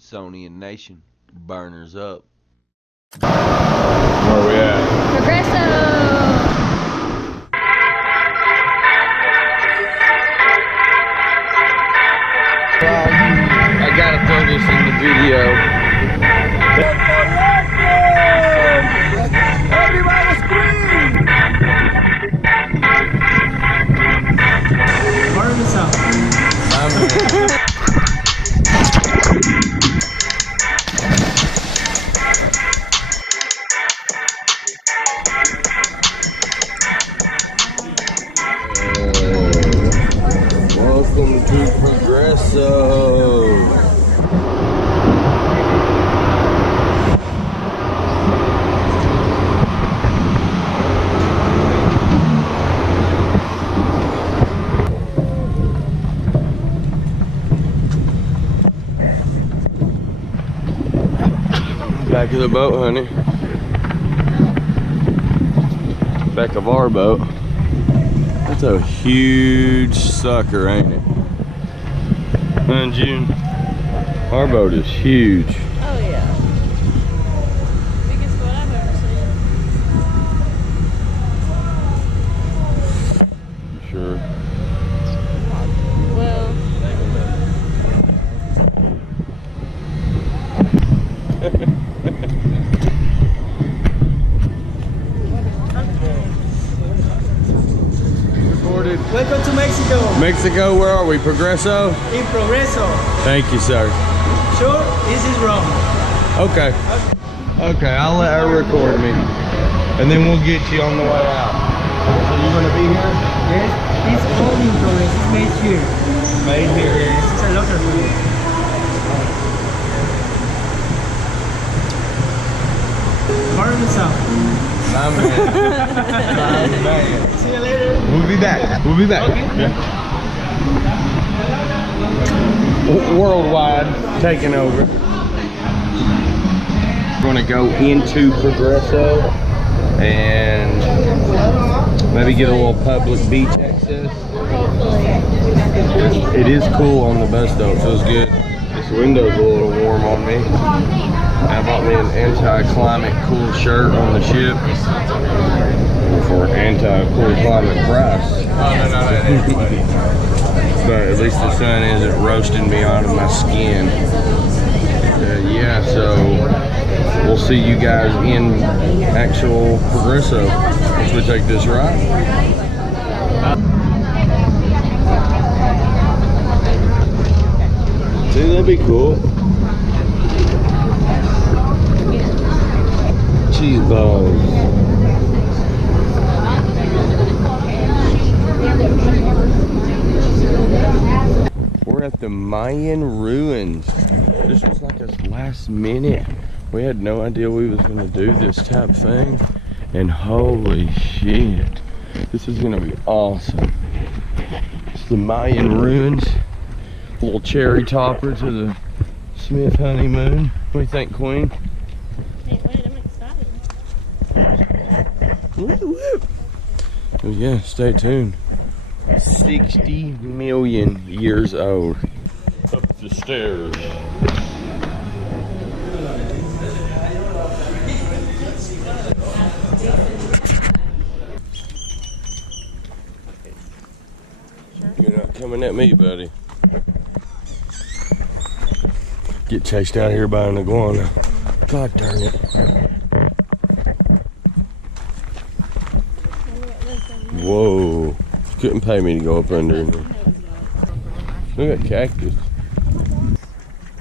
Sony Nation, burners up. Where we at? Progresso! I gotta throw this in the video. Everybody scream! Burn this up. Welcome to Progresso. Back of the boat, honey. Back of our boat. That's a huge sucker, ain't it? Huh, June? Our boat is huge. Oh yeah. Biggest boat I've ever seen. You sure? Well, Recorded. Welcome to Mexico. Mexico, where are we? Progresso? In Progresso. Thank you, sir. Sure, this is wrong. Okay. Okay, I'll let her record me. And then we'll get you on the way out. So you're gonna be here? Yes, it's all in progress. It's made here. Made here. Yes, it's a locker for you. Burn this up. My man. My man. See you later. We'll be back. We'll be back. Okay. Yeah. Worldwide taking over. We're gonna go into Progresso and maybe get a little public beach access. It is cool on the bus though, it feels good. This window's a little warm on me. I bought me an anti-climate cool shirt on the ship for anti-cool climate price. But at least the sun isn't roasting me out of my skin. Yeah, so we'll see you guys in actual Progresso once we take this ride. See, that'd be cool. Cheese balls. We're at the Mayan Ruins. This was like a last minute. We had no idea we was gonna do this type thing. And holy shit, this is gonna be awesome. It's the Mayan Ruins. A little cherry topper to the Smith honeymoon. What do you think, Queen? can't wait, I'm excited. Whoop, whoop. Oh yeah, stay tuned. 60 million years old. Up the stairs. You're not coming at me, buddy. Get chased out here by an iguana. God darn it. Whoa. Couldn't pay me to go up under here. Look at cactus.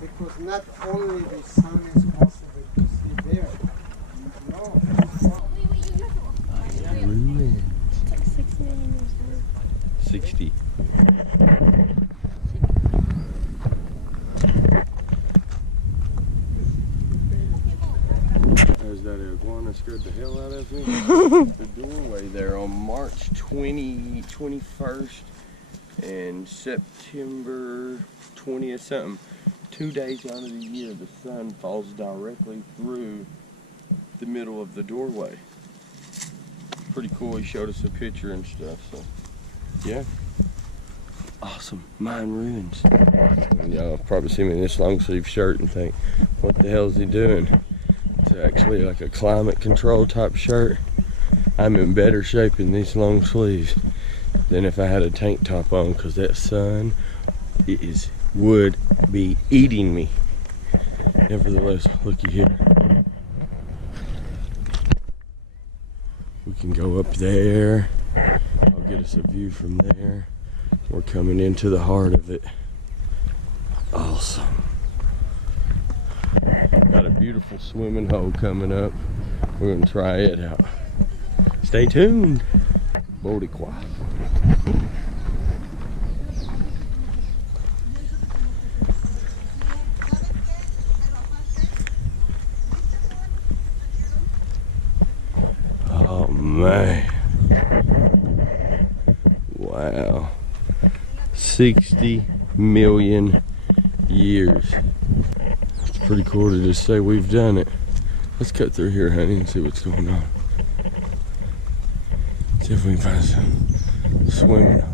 Because not only the sun is possible to see there. No. Ruins. It's like 6 million years old. 60. There's that iguana scared the hell out of me. The doorway there on March 21st and September 20th something. 2 days out of the year the sun falls directly through the middle of the doorway. Pretty cool. He showed us a picture and stuff, so yeah. awesome Mayan Ruins. Y'all probably see me in this long sleeve shirt and think, what the hell is he doing? It's actually like a climate control type shirt. I'm in better shape in these long sleeves than if I had a tank top on, because that sun would be eating me. Nevertheless, looky here. We can go up there. I'll get us a view from there. We're coming into the heart of it. Awesome. Got a beautiful swimming hole coming up. We're gonna try it out. Stay tuned. Boricua. Oh man. Wow. 60 million years. It's pretty cool to just say we've done it. Let's cut through here, honey, and see what's going on. See if we can find some swimming hole.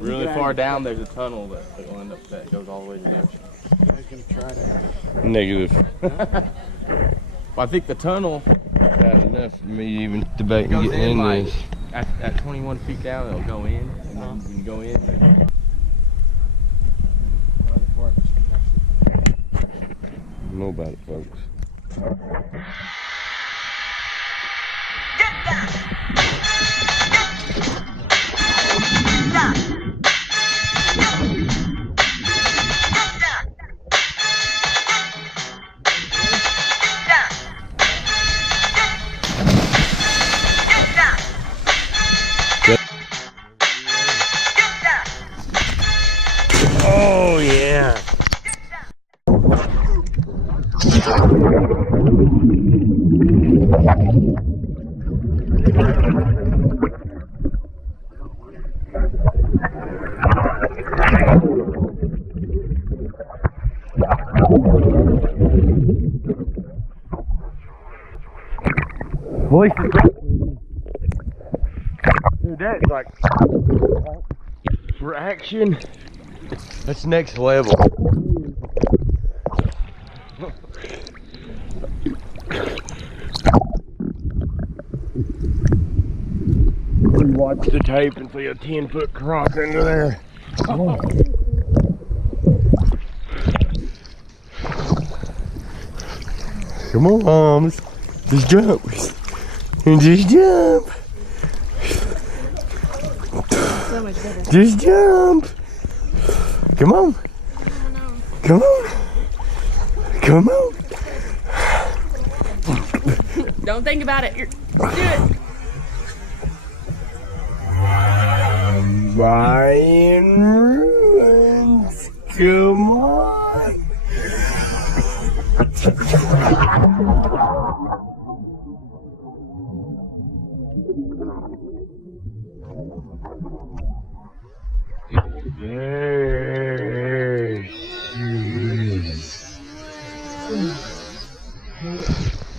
Really far down, there's a tunnel that goes all the way to the ocean. You guys gonna try that? Negative. Well, I think the tunnel Not enough for me even debating goes getting in in like this. at 21 feet down. It'll go in, and then when you go in, I don't know about it, folks. Oh yeah. Voice dude, that's like for action. That's next level. Watch the tape and see a 10-foot croc under there. Oh. Come on, moms. Just jump. Just jump. So much better. Just jump. Come on. Come on. Come on. Don't think about it. Do it. Mayan Ruins. Come on.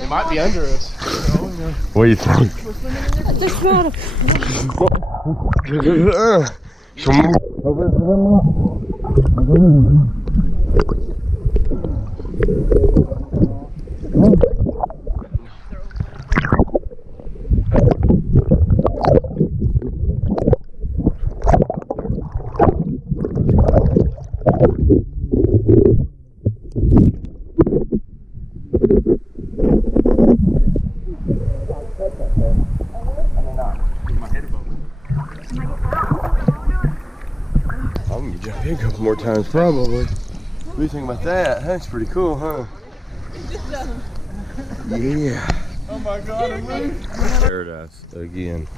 it might be under us. What do you think? There's not a I'm gonna jump in a couple more times probably. What do you think about that? That's pretty cool, huh? Yeah. Oh my God! I'm running. Paradise again.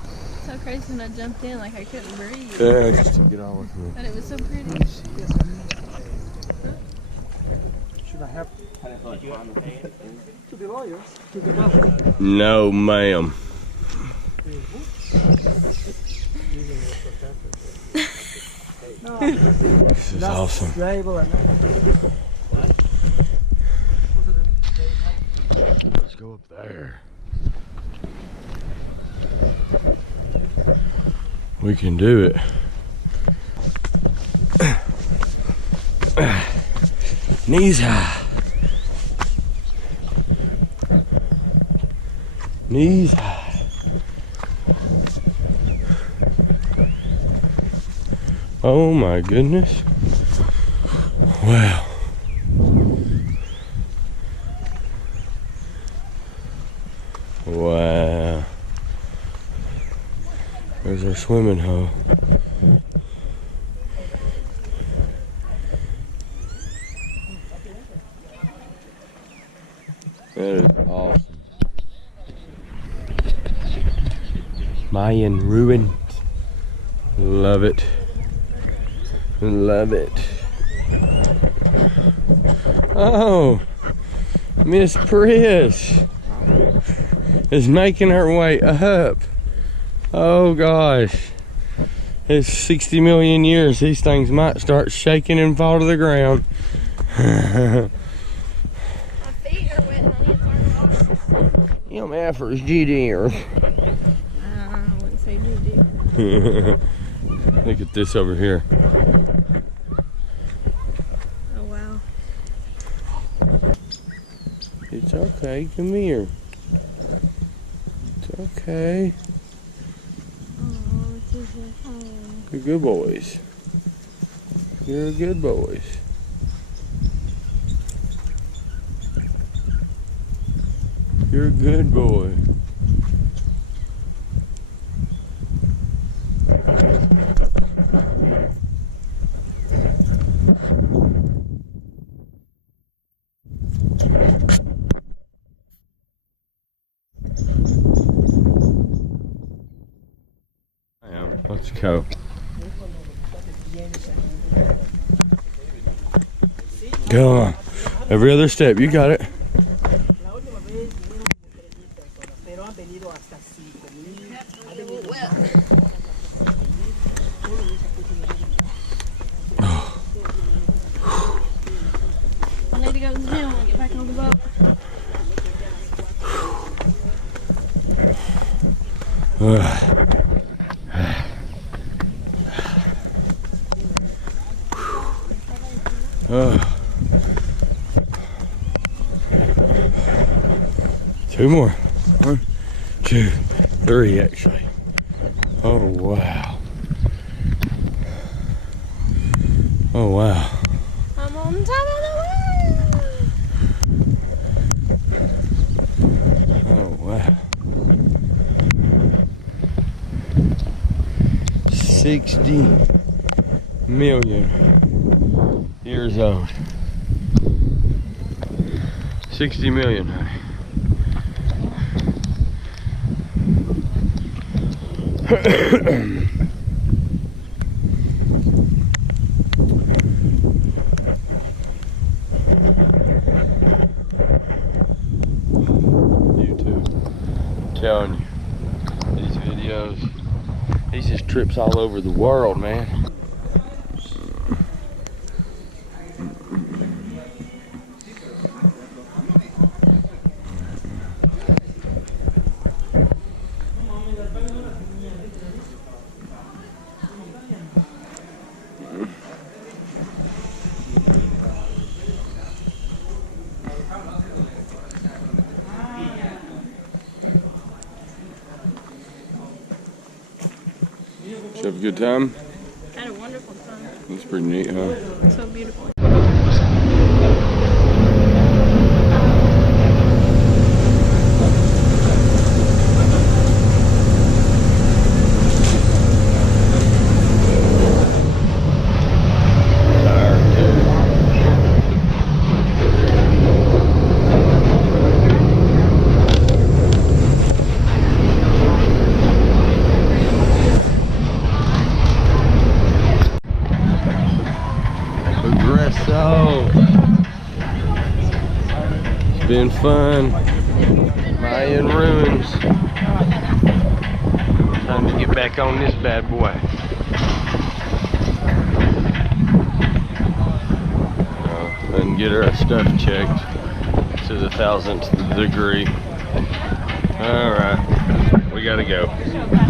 so crazy when I jumped in, like I couldn't breathe. Yeah, just to get on with me. But it was so pretty. Should I have To the lawyers. to the mouth? No, ma'am. This is awesome. Let's go up there. We can do it. Knees high. Knees high. Oh my goodness. Wow. Wow. There's our swimming hole. That is awesome. Mayan Ruins. Love it. Love it. Oh, Miss Pris is making her way up. Oh gosh. It's 60 million years. These things might start shaking and fall to the ground. My feet are wet, honey. It's hard to walk. Your efforts, GD. I wouldn't say GD. Look at this over here. Oh, wow. It's okay. Come here. It's okay. Oh, this is your home. You're good boys. You're good boys. You're a good boy. Let's go. Come on. Every other step, you got it. I need to go to the gym and get back on the boat. Two more. 1, 2, 3 actually. Oh wow. Oh wow. I'm on top of the world. Oh wow. 60 million years old. 60 million, honey. YouTube, I'm telling you, these videos, these just trips all over the world, man. Did you have a good time? I had a wonderful time. That's pretty neat, huh? So beautiful. Progresso. It's been fun. Mayan Ruins. Time to get back on this bad boy. get our stuff checked to the 1000th degree. All right, we gotta go.